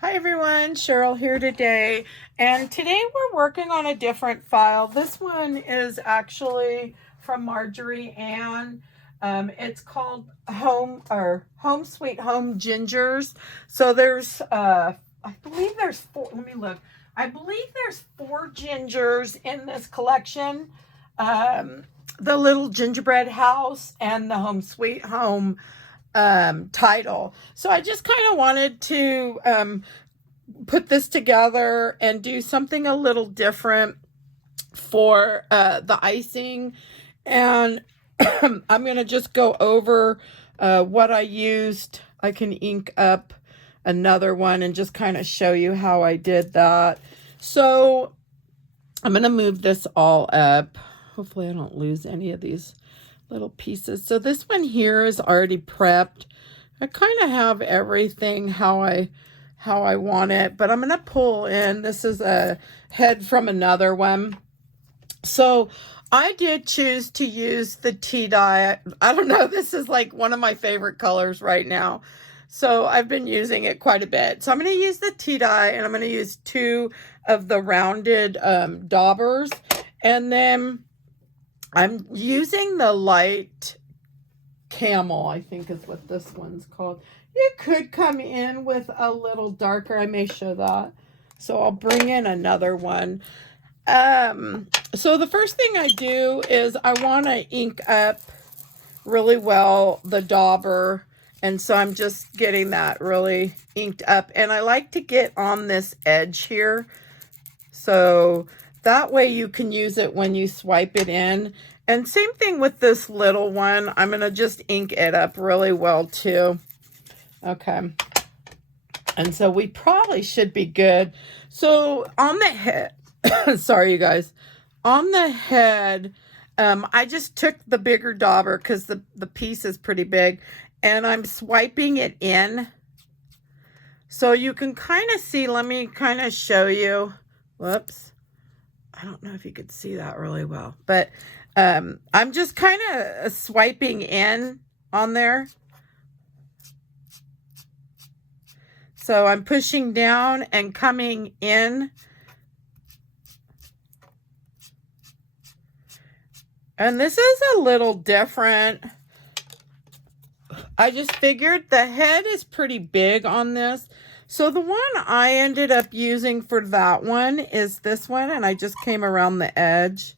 Hi everyone, Cheryl here today, and today we're working on a different file. This one is actually from Marjorie Ann. It's called Home Sweet Home Gingers. So there's I believe there's four. Let me look. I believe there's 4 gingers in this collection. The Little Gingerbread House and the Home Sweet Home title. So I just kind of wanted to put this together and do something a little different for the icing. And I'm going to just go over what I used. I can ink up another one and just kind of show you how I did that. So I'm going to move this all up. Hopefully I don't lose any of these little pieces. So this one here is already prepped. I kind of have everything how I want it, but I'm going to pull in. This is a head from another one. So I did choose to use the tea dye. I don't know, this is like one of my favorite colors right now. So I've been using it quite a bit. So I'm going to use the tea dye, and I'm going to use 2 of the rounded daubers. And then I'm using the light camel, I think is what this one's called. You could come in with a little darker. I may show that. So I'll bring in another one. So the first thing I do is I want to ink up really well the dauber. And so I'm just getting that really inked up. And I like to get on this edge here. So that way you can use it when you swipe it in. And same thing with this little one. I'm going to just ink it up really well too. Okay. And so we probably should be good. So on the head, sorry you guys, on the head, I just took the bigger dauber because the piece is pretty big, and I'm swiping it in. So you can kind of see, let me kind of show you. Whoops. I don't know if you could see that really well, but I'm just kind of swiping in on there. So I'm pushing down and coming in. And this is a little different. I just figured the head is pretty big on this. So the one I ended up using for that one is this one, and I just came around the edge.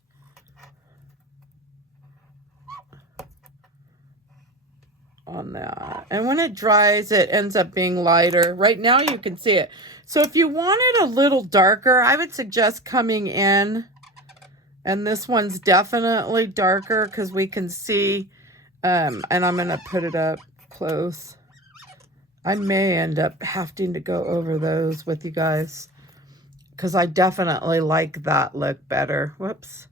On that, and when it dries it ends up being lighter. Right now you can see it. So if you want it a little darker, I would suggest coming in, and this one's definitely darker because we can see, and I'm going to put it up close. I may end up having to go over those with you guys because I definitely like that look better. Whoops,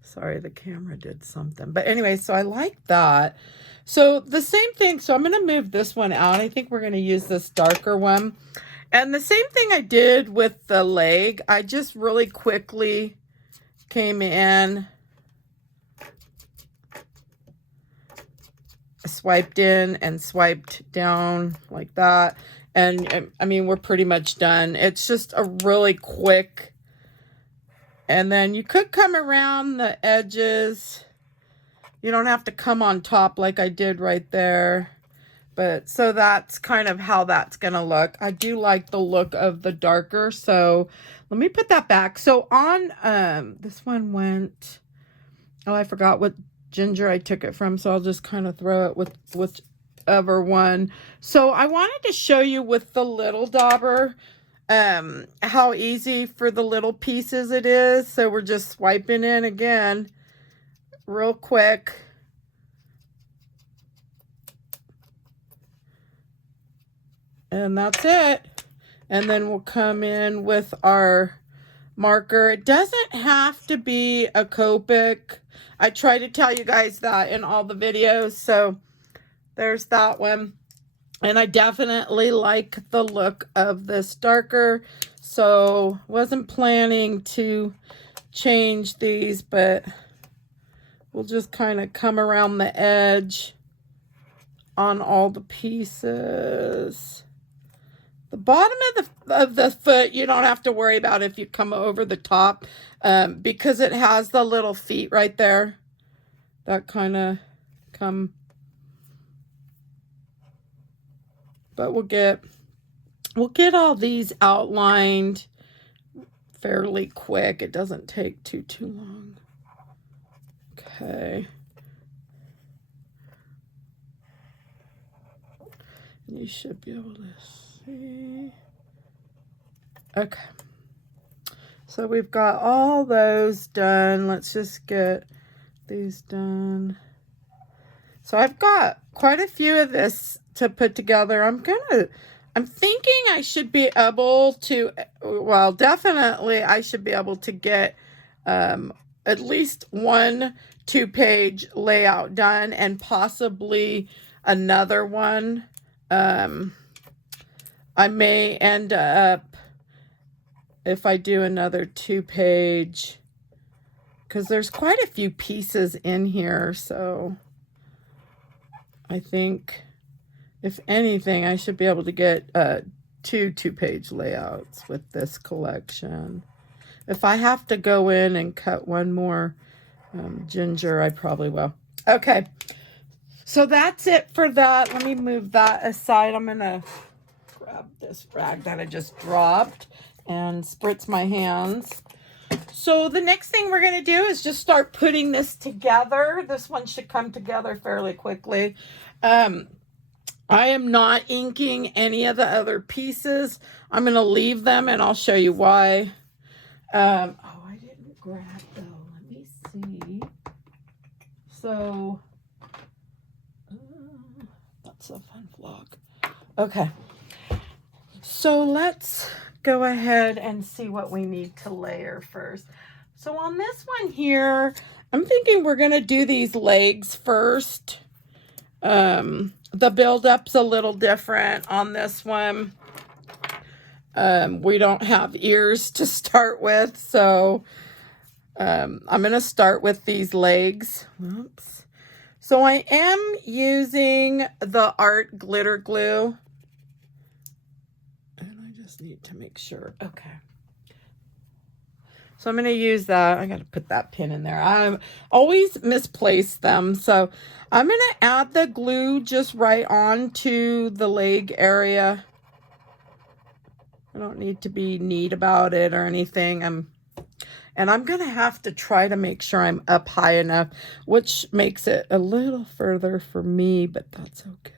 sorry, the camera did something. But anyway, so I like that. So the same thing, so I'm going to move this one out. I think we're going to use this darker one. And the same thing I did with the leg. I just really quickly came in, swiped in and swiped down like that. And I mean, we're pretty much done. It's just a really quick. And then you could come around the edges. You don't have to come on top like I did right there. But so that's kind of how that's going to look. I do like the look of the darker. So let me put that back. So on this one went, oh, I forgot what ginger I took it from. So I'll just kind of throw it with whichever one. So I wanted to show you with the little dauber how easy for the little pieces it is. So we're just swiping in again real quick. And that's it. And then we'll come in with our marker. It doesn't have to be a Copic. I try to tell you guys that in all the videos. So there's that one. And I definitely like the look of this darker. So wasn't planning to change these, but we'll just kind of come around the edge on all the pieces. The bottom of the foot, you don't have to worry about if you come over the top, because it has the little feet right there that kind of come. But we'll get all these outlined fairly quick. It doesn't take too long. Okay. You should be able to see. Okay. So we've got all those done. Let's just get these done. So I've got quite a few of this to put together. I'm thinking I should be able to, well, definitely I should be able to get at least 1 2-page layout done, and possibly another one. I may end up, if I do another 2-page, because there's quite a few pieces in here, so I think, if anything, I should be able to get 2 2-page layouts with this collection. If I have to go in and cut one more ginger, I probably will. Okay, so that's it for that. Let me move that aside. I'm gonna grab this rag that I just dropped and spritz my hands. So the next thing we're going to do is just start putting this together. This one should come together fairly quickly. I am not inking any of the other pieces. I'm going to leave them, and I'll show you why. Oh, I didn't grab though. Let me see. So, that's a fun vlog. Okay. So let's go ahead and see what we need to layer first. So on this one here, I'm thinking we're going to do these legs first. The build-up's a little different on this one. We don't have ears to start with, so I'm going to start with these legs. Oops. So I am using the Art Glitter Glue. Need to make sure. Okay, so I'm going to use that. I got to put that pin in there. I always misplace them, so I'm going to add the glue just right onto the leg area. I don't need to be neat about it or anything. And I'm going to have to try to make sure I'm up high enough, which makes it a little further for me, but that's okay.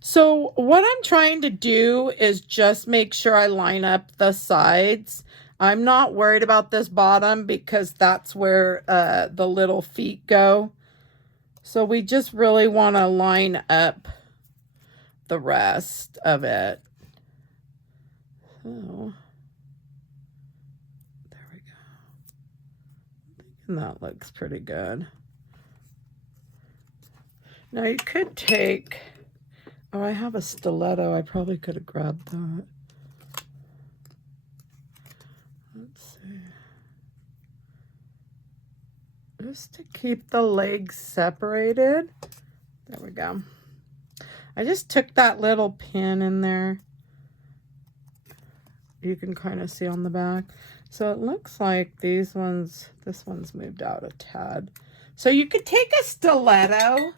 So what I'm trying to do is just make sure I line up the sides. I'm not worried about this bottom because that's where the little feet go. So we just really want to line up the rest of it. So there we go. And that looks pretty good. Now you could take... Oh, I have a stiletto. I probably could have grabbed that. Let's see. Just to keep the legs separated. There we go. I just took that little pin in there. You can kind of see on the back. So it looks like this one's moved out a tad. So you could take a stiletto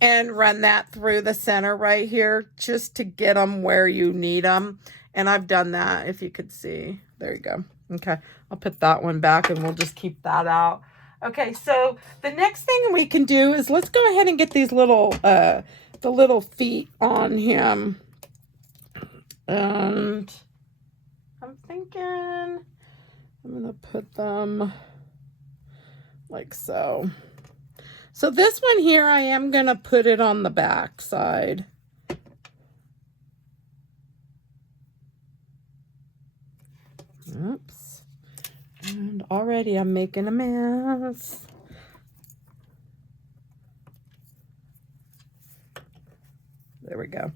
and run that through the center right here just to get them where you need them. And I've done that, if you could see. There you go. Okay, I'll put that one back and we'll just keep that out. Okay, so the next thing we can do is let's go ahead and get these little, the little feet on him. And I'm thinking I'm going to put them like so. So this one here, I am going to put it on the back side. Oops. And already I'm making a mess. There we go.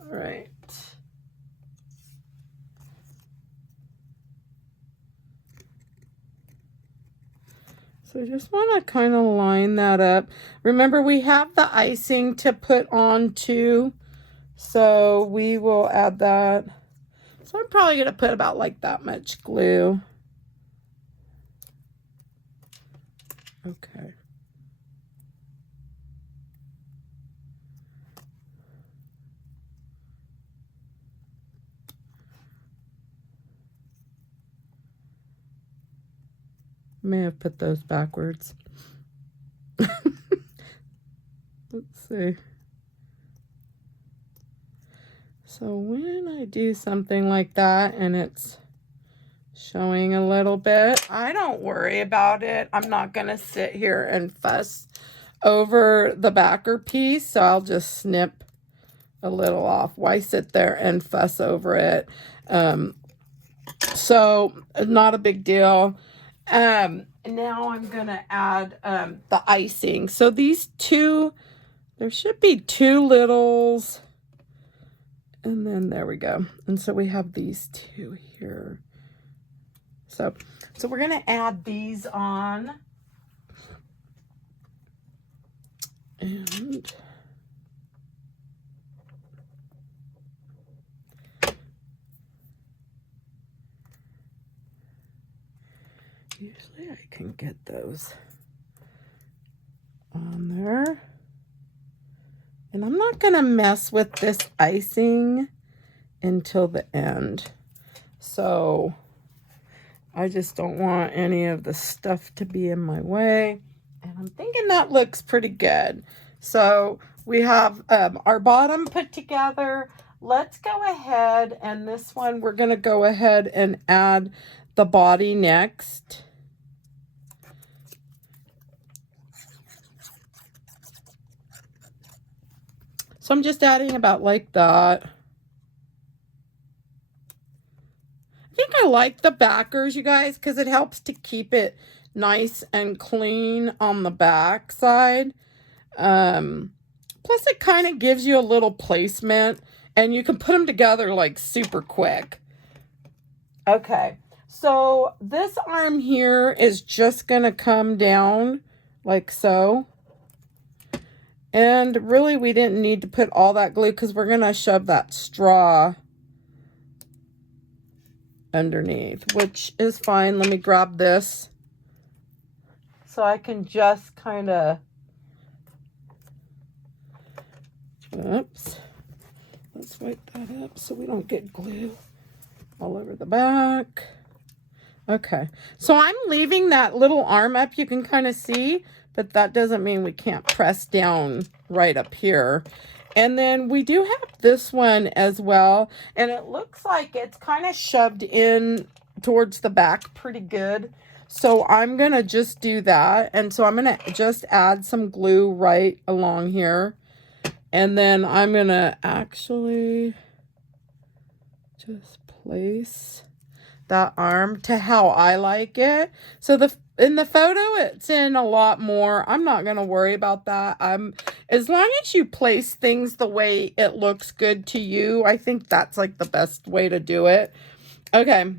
All right. So I just want to kind of line that up. Remember, we have the icing to put on too. So we will add that. So I'm probably going to put about like that much glue. Okay. May have put those backwards. Let's see. So when I do something like that and it's showing a little bit, I don't worry about it. I'm not going to sit here and fuss over the backer piece, so I'll just snip a little off. Why sit there and fuss over it? So not a big deal. Now I'm going to add the icing. So these two, there should be two littles. And then there we go. And so we have these two here. So we're going to add these on. And usually I can get those on there. And I'm not going to mess with this icing until the end. So I just don't want any of the stuff to be in my way. And I'm thinking that looks pretty good. So we have our bottom put together. Let's go ahead, and this one we're going to go ahead and add the body next. So I'm just adding about like that. I think I like the backers, you guys, because it helps to keep it nice and clean on the back side. Plus it kind of gives you a little placement, and you can put them together like super quick. Okay, so this arm here is just going to come down like so. And really, we didn't need to put all that glue because we're going to shove that straw underneath, which is fine. Let me grab this so I can just kind of, oops, let's wipe that up so we don't get glue all over the back. Okay, so I'm leaving that little arm up, you can kind of see, but that doesn't mean we can't press down right up here. And then we do have this one as well, and it looks like it's kind of shoved in towards the back pretty good. So I'm going to just do that. And so I'm going to just add some glue right along here. And then I'm going to actually just place that arm to how I like it. So in the photo it's in a lot more. I'm not going to worry about that. As long as you place things the way it looks good to you, I think that's like the best way to do it. Okay,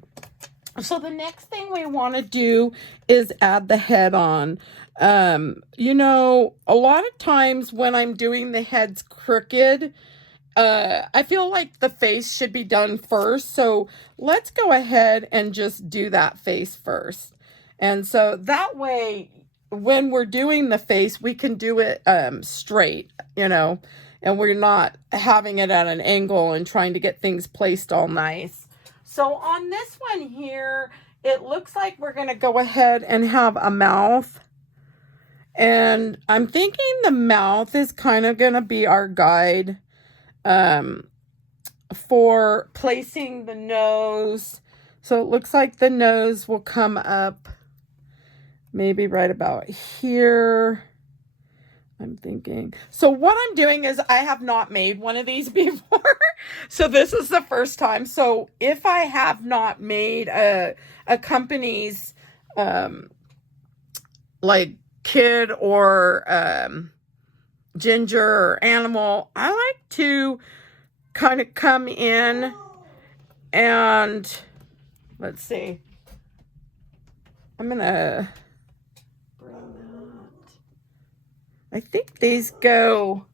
so the next thing we want to do is add the head on. You know, a lot of times when I'm doing the heads crooked, I feel like the face should be done first. So let's go ahead and just do that face first. And so that way, when we're doing the face, we can do it straight, you know, and we're not having it at an angle and trying to get things placed all nice. So on this one here, it looks like we're going to go ahead and have a mouth. And I'm thinking the mouth is kind of going to be our guide for placing the nose. So it looks like the nose will come up maybe right about here, I'm thinking. So what I'm doing is I have not made one of these before. So this is the first time. So if I have not made a company's like kid or ginger or animal, I like to kind of come in and let's see. I'm gonna bring that. I think these go.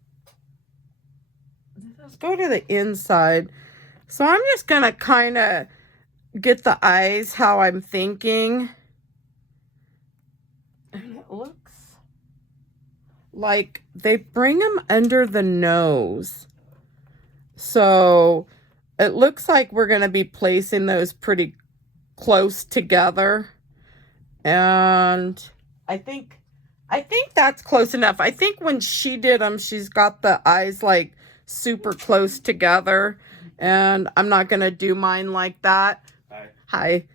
Do let's go to the inside. So I'm just going to kind of get the eyes how I'm thinking. And it looks like they bring them under the nose. So it looks like we're going to be placing those pretty close together. And I think that's close enough. I think when she did them, she's got the eyes like super close together. And I'm not going to do mine like that. Hi.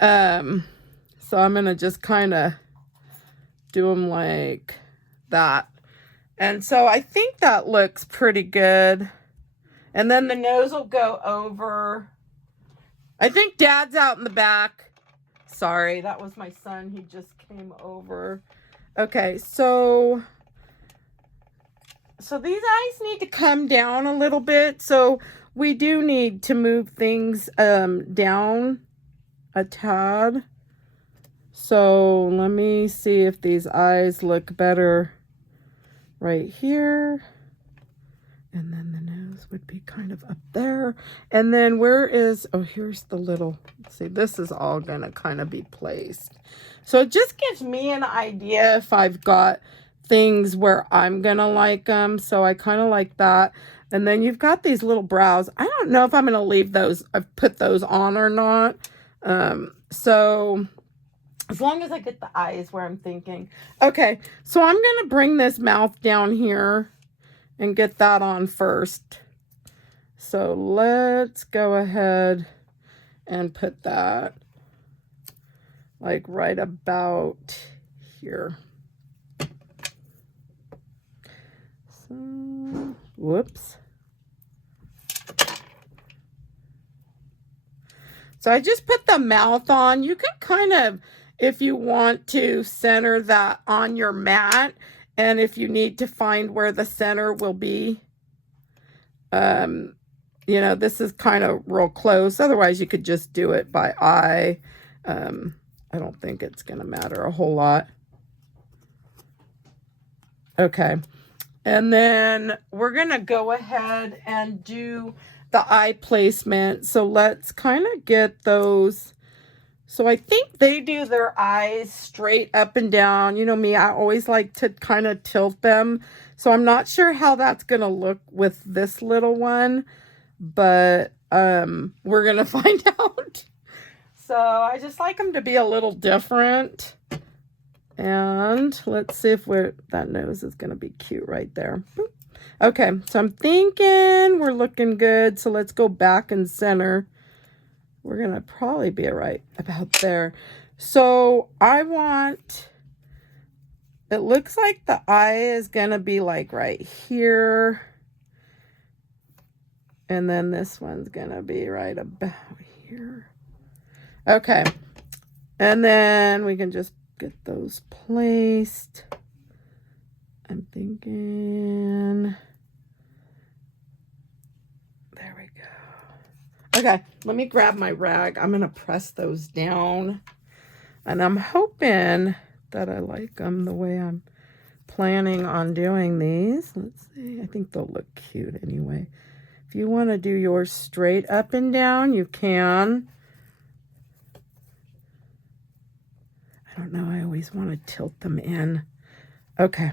So I'm going to just kind of do them like that. And so I think that looks pretty good. And then the nose will go over. I think Dad's out in the back. Sorry, that was my son. He just came over. Okay, so these eyes need to come down a little bit. So we do need to move things down a tad. So let me see if these eyes look better right here. And then the nose would be kind of up there. And then where is, oh, here's the little, let's see, this is all going to kind of be placed. So it just gives me an idea if I've got things where I'm going to like them. So I kind of like that. And then you've got these little brows. I don't know if I'm going to leave those, I've put those on or not. So as long as I get the eyes where I'm thinking. Okay, so I'm going to bring this mouth down here and get that on first. So let's go ahead and put that like right about here. So, whoops. So I just put the mouth on. You can kind of, if you want to, center that on your mat. And if you need to find where the center will be, you know, this is kind of real close. Otherwise, you could just do it by eye. I don't think it's going to matter a whole lot. Okay. And then we're going to go ahead and do the eye placement. So let's kind of get those. So I think they do their eyes straight up and down. You know me, I always like to kind of tilt them. So I'm not sure how that's going to look with this little one, but we're going to find out. So I just like them to be a little different. And let's see if that nose is going to be cute right there. Okay, so I'm thinking we're looking good. So let's go back and center. We're going to probably be right about there. So I want, it looks like the eye is going to be like right here. And then this one's going to be right about here. Okay. And then we can just get those placed. I'm thinking, there we go. Okay, let me grab my rag. I'm going to press those down. And I'm hoping that I like them the way I'm planning on doing these. Let's see. I think they'll look cute anyway. If you want to do yours straight up and down, you can. I don't know. I always want to tilt them in. Okay.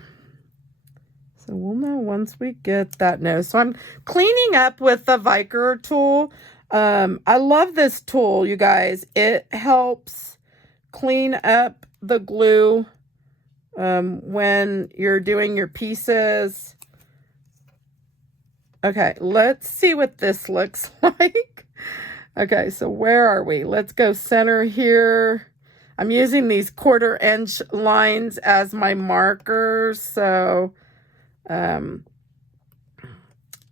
So we'll know once we get that nose. So I'm cleaning up with the Viker tool. I love this tool, you guys. It helps clean up the glue when you're doing your pieces. Okay, let's see what this looks like. Okay, so where are we? Let's go center here. I'm using these 1/4 inch lines as my markers, so I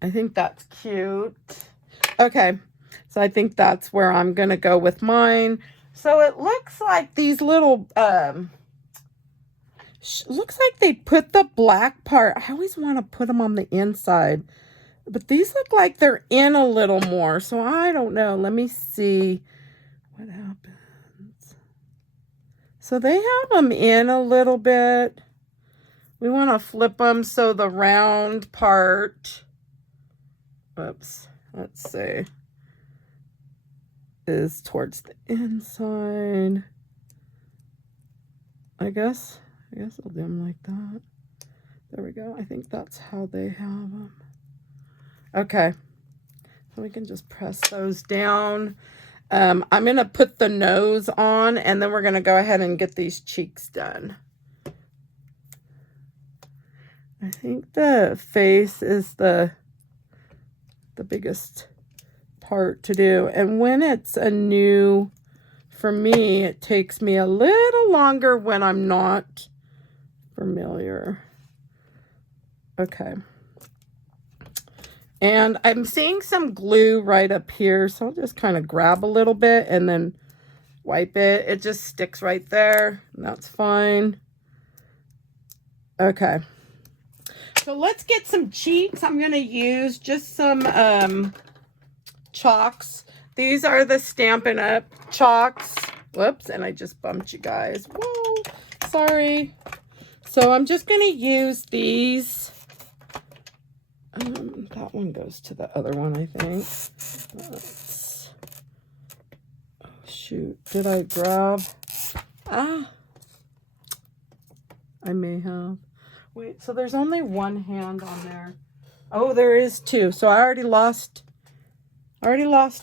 think that's cute. Okay, so I think that's where I'm going to go with mine. So it looks like these little, looks like they put the black part. I always want to put them on the inside, but these look like they're in a little more. So I don't know. Let me see what happens. So they have them in a little bit. We want to flip them so the round part Oops, let's see, is towards the inside. I guess I'll do them like that. There we go. I think that's how they have them. Okay, so we can just press those down. I'm going to put the nose on, and then we're going to go ahead and get these cheeks done. I think the face is the biggest part to do. And when it's a new, for me, it takes me a little longer when I'm not familiar. Okay. And I'm seeing some glue right up here, so I'll just kind of grab a little bit and then wipe it. It just sticks right there, and that's fine. Okay. So let's get some cheeks. I'm going to use just some chalks. These are the Stampin' Up! Chalks. Whoops, and I just bumped you guys. Whoa, sorry. So I'm just going to use these. That one goes to the other one, I think. Oh, shoot. Did I grab? I may have. Wait, so there's only one hand on there. Oh, there is two. So I already lost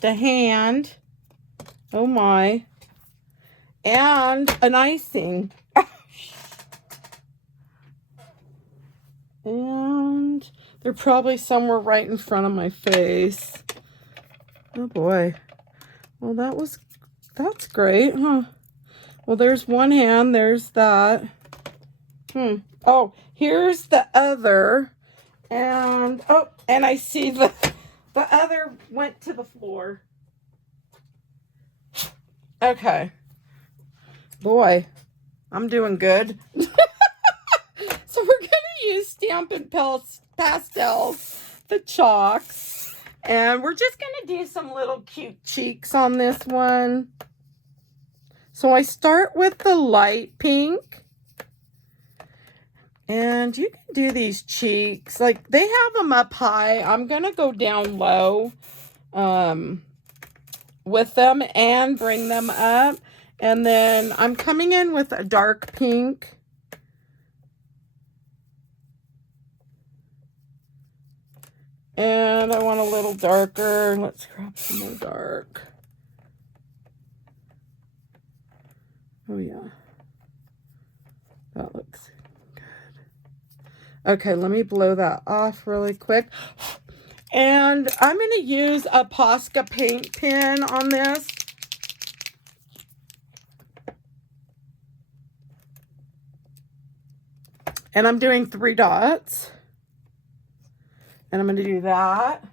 a hand. Oh my. And an icing. And they're probably somewhere right in front of my face. Oh boy. Well, that's great, huh? Well, there's one hand, there's that. Oh, here's the other. And, oh, and I see the other went to the floor. Okay. Boy, I'm doing good. So we're going to use Stampin' Pastels, the chalks. And we're just going to do some little cute cheeks on this one. So I start with the light pink. And you can do these cheeks. Like, they have them up high. I'm going to go down low with them and bring them up. And then I'm coming in with a dark pink. And I want a little darker. Let's grab some more dark. Oh, yeah. That looks good. Okay, let me blow that off really quick. And I'm going to use a Posca paint pen on this. And I'm doing 3 dots. And I'm going to do that.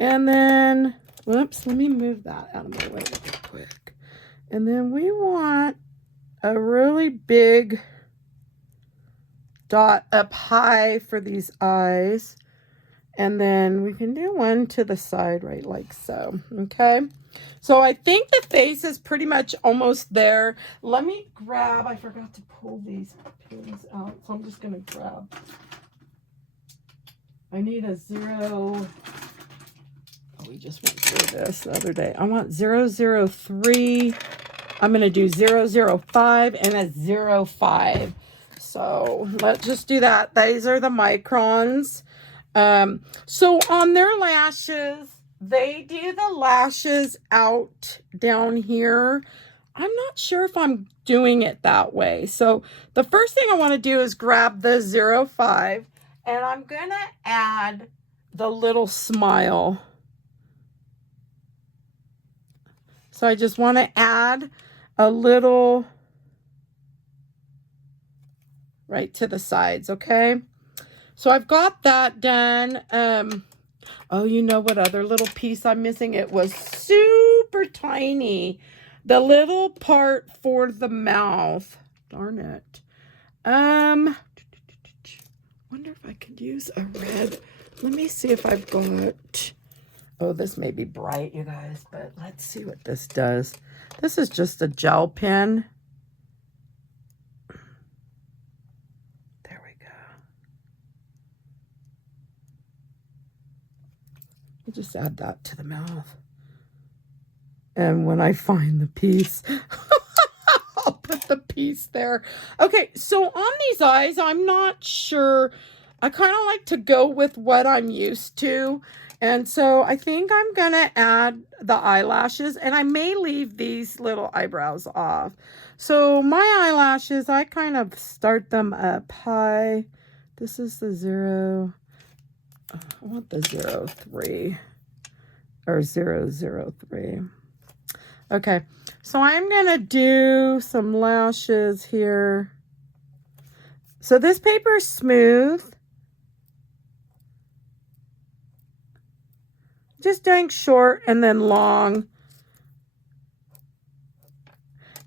And then, whoops, let me move that out of my way real quick. And then we want a really big dot up high for these eyes. And then we can do one to the side, right, like so. Okay. So I think the face is pretty much almost there. Let me grab, I forgot to pull these pins out. So I'm just going to grab. I need a 0. Oh, we just went through this the other day. I want 003. I'm going to do 005 and a 05. So let's just do that. These are the microns. So on their lashes, they do the lashes out down here. I'm not sure if I'm doing it that way. So the first thing I want to do is grab the 05. And I'm going to add the little smile. So I just want to add a little right to the sides, okay? So I've got that done. Oh, you know what other little piece I'm missing? It was super tiny. The little part for the mouth. Darn it. Wonder if I could use a red. Let me see if I've got. Oh, this may be bright, you guys, but let's see what this does. This is just a gel pen. There we just add that to the mouth. And when I find the piece, I'll put the piece there. Okay, so on these eyes, I'm not sure. I kind of like to go with what I'm used to. And so I think I'm going to add the eyelashes. And I may leave these little eyebrows off. So my eyelashes, I kind of start them up high. This is the 0. I want the 03 or 003. Okay, so I'm going to do some lashes here. So this paper is smooth. Just dang short and then long.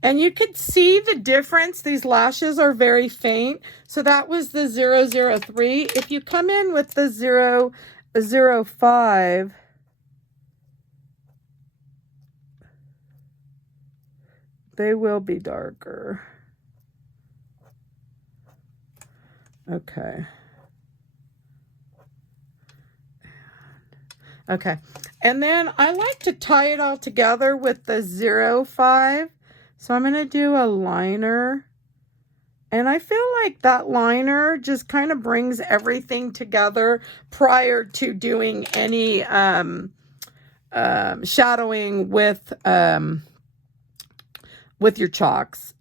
And you could see the difference. These lashes are very faint. So that was the 003. If you come in with the 005, they will be darker. Okay. Okay. And then I like to tie it all together with the 05. So I'm going to do a liner. And I feel like that liner just kind of brings everything together prior to doing any shadowing with your chalks.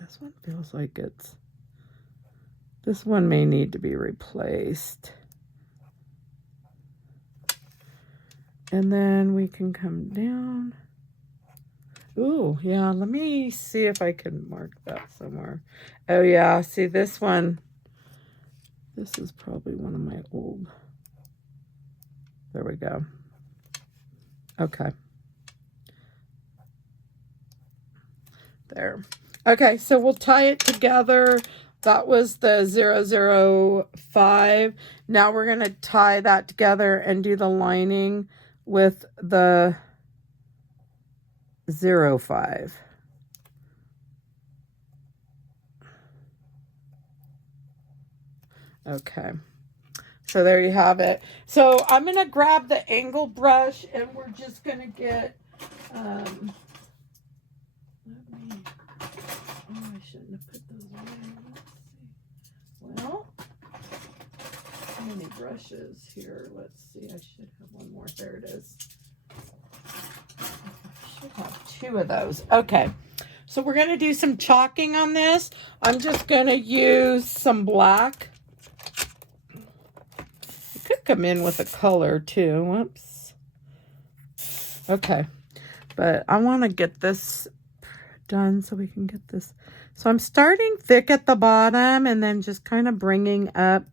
This one feels like this one may need to be replaced. And then we can come down. Ooh, yeah, let me see if I can mark that somewhere. Oh yeah, see this one. This is probably one of my old. There we go. Okay. There. Okay, so we'll tie it together. That was the 005. Now we're going to tie that together and do the lining with the 05. Okay. So there you have it. So I'm going to grab the angle brush and we're just going to get, I shouldn't have put those away. Let's see. Well, how many brushes here? Let's see. I should have one more. There it is. I should have 2 of those. Okay. So we're going to do some chalking on this. I'm just going to use some black. You could come in with a color too. Whoops. Okay. But I want to get this done so we can get this. So I'm starting thick at the bottom and then just kind of bringing up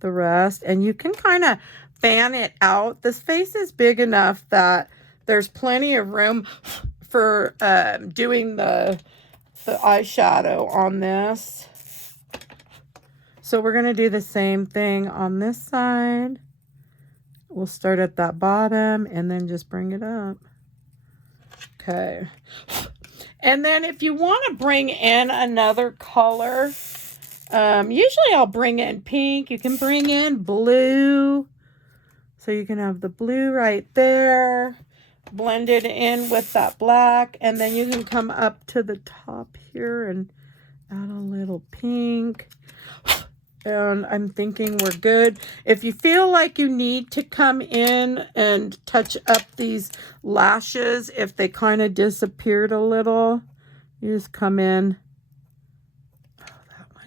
the rest. And you can kind of fan it out. This face is big enough that there's plenty of room for doing the eyeshadow on this. So we're going to do the same thing on this side. We'll start at that bottom and then just bring it up. Okay. And then if you want to bring in another color, usually I'll bring in pink. You can bring in blue. So you can have the blue right there. Blend it in with that black. And then you can come up to the top here and add a little pink. And I'm thinking we're good. If you feel like you need to come in and touch up these lashes, if they kind of disappeared a little, you just come in. Oh, that one.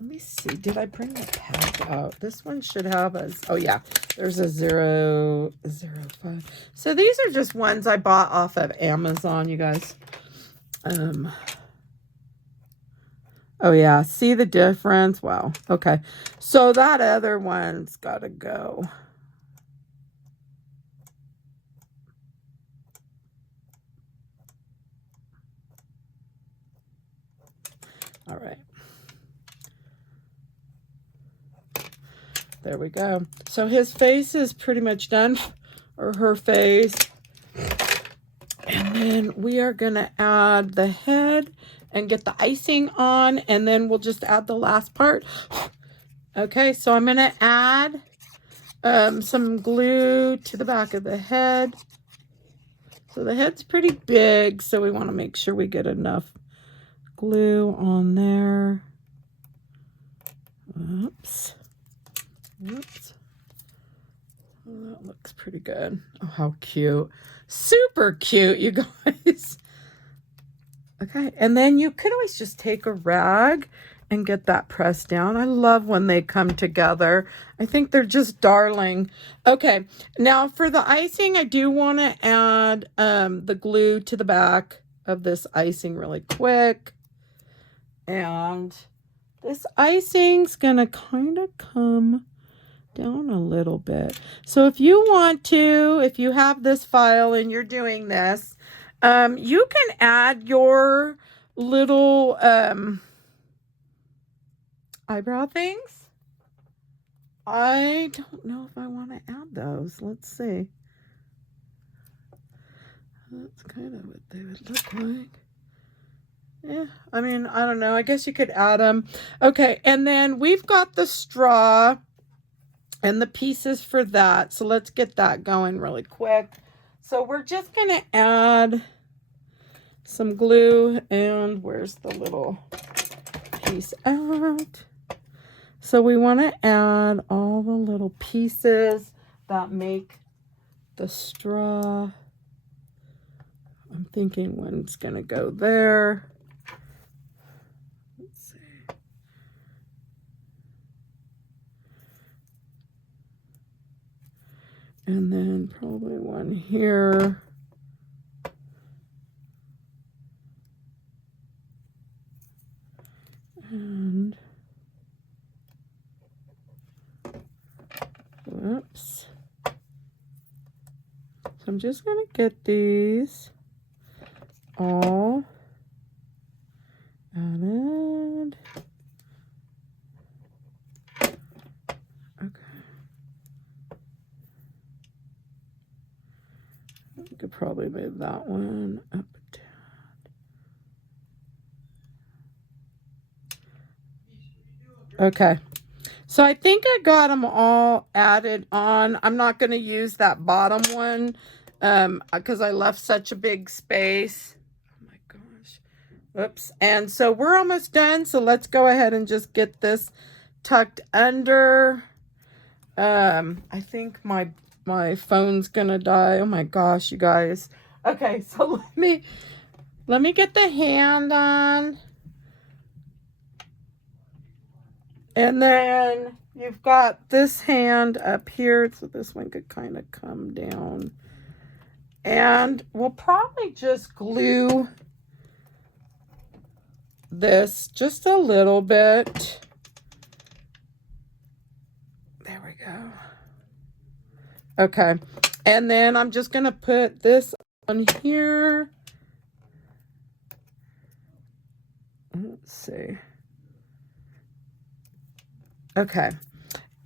Let me see. Did I bring the pack out? This one should have a, oh yeah, there's a 005. So these are just ones I bought off of Amazon, you guys. Oh yeah, see the difference? Wow. Okay. So that other one's got to go. All right. There we go. So his face is pretty much done, or her face. And then we are going to add the head and get the icing on, and then we'll just add the last part. Okay, so I'm going to add some glue to the back of the head. So the head's pretty big, so we want to make sure we get enough glue on there. Oops. Oops. Oh, that looks pretty good. Oh, how cute. Super cute, you guys. Okay, and then you could always just take a rag and get that pressed down. I love when they come together. I think they're just darling. Okay, now for the icing, I do want to add the glue to the back of this icing really quick. And this icing's gonna kind of come down a little bit. So if you want to, if you have this file and you're doing this, you can add your little eyebrow things. I don't know if I want to add those. Let's see. That's kind of what they would look like. Yeah, I mean, I don't know. I guess you could add them. Okay, and then we've got the straw and the pieces for that. So let's get that going really quick. So we're just going to add some glue, and where's the little piece out? So we want to add all the little pieces that make the straw. I'm thinking one's going to go there. Let's see. And then probably one here. And whoops. So I'm just going to get these all added. Okay. We could probably move that one up and down. Okay. So I think I got them all added on. I'm not going to use that bottom one because I left such a big space. Oh my gosh. Whoops. And so we're almost done. So let's go ahead and just get this tucked under. I think my phone's going to die. Oh my gosh, you guys. Okay, so let me get the hand on. And then you've got this hand up here, so this one could kind of come down. And we'll probably just glue this just a little bit. There we go. Okay. And then I'm just going to put this on here. Let's see. Okay,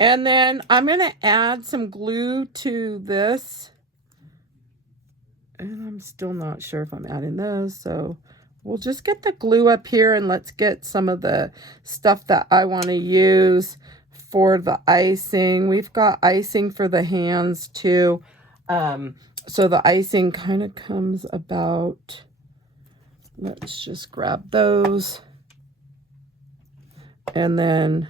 and then I'm going to add some glue to this, and I'm still not sure if I'm adding those, so we'll just get the glue up here, and let's get some of the stuff that I want to use for the icing. We've got icing for the hands too, so the icing kind of comes about. Let's just grab those, and then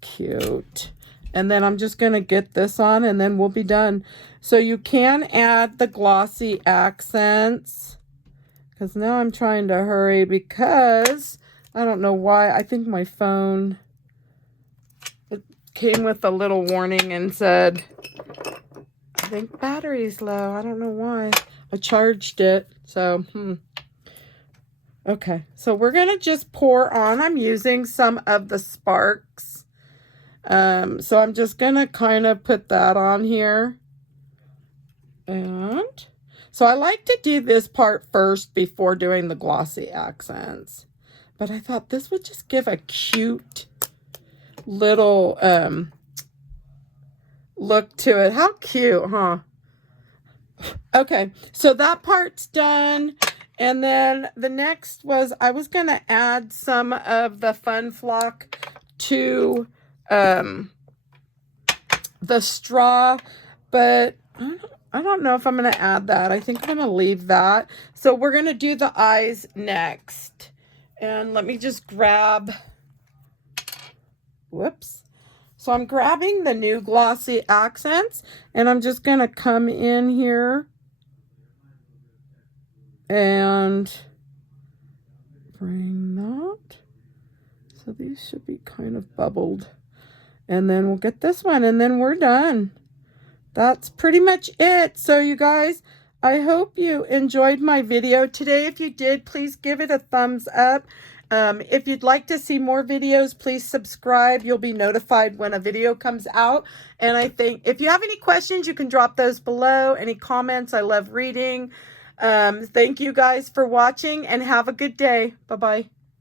cute. And then I'm just going to get this on, and then we'll be done. So you can add the glossy accents, because now I'm trying to hurry because I don't know why. I think my phone, it came with a little warning and said, I think battery's low. I don't know why. I charged it. So, Okay, so we're going to just pour on. I'm using some of the sparks. So I'm just going to kind of put that on here. And so I like to do this part first before doing the glossy accents. But I thought this would just give a cute little look to it. How cute, huh? Okay, so that part's done. And then the next was I was going to add some of the Fun Flock to the straw, but I don't know if I'm going to add that. I think I'm going to leave that. So we're going to do the eyes next. And let me just grab, whoops. So I'm grabbing the new glossy accents, and I'm just going to come in here and bring that. So these should be kind of bubbled. And then we'll get this one, and then we're done. That's pretty much it. So you guys, I hope you enjoyed my video today. If you did, please give it a thumbs up. If you'd like to see more videos, please subscribe. You'll be notified when a video comes out. And I think if you have any questions, you can drop those below. Any comments, I love reading. Thank you guys for watching, and have a good day. Bye-bye.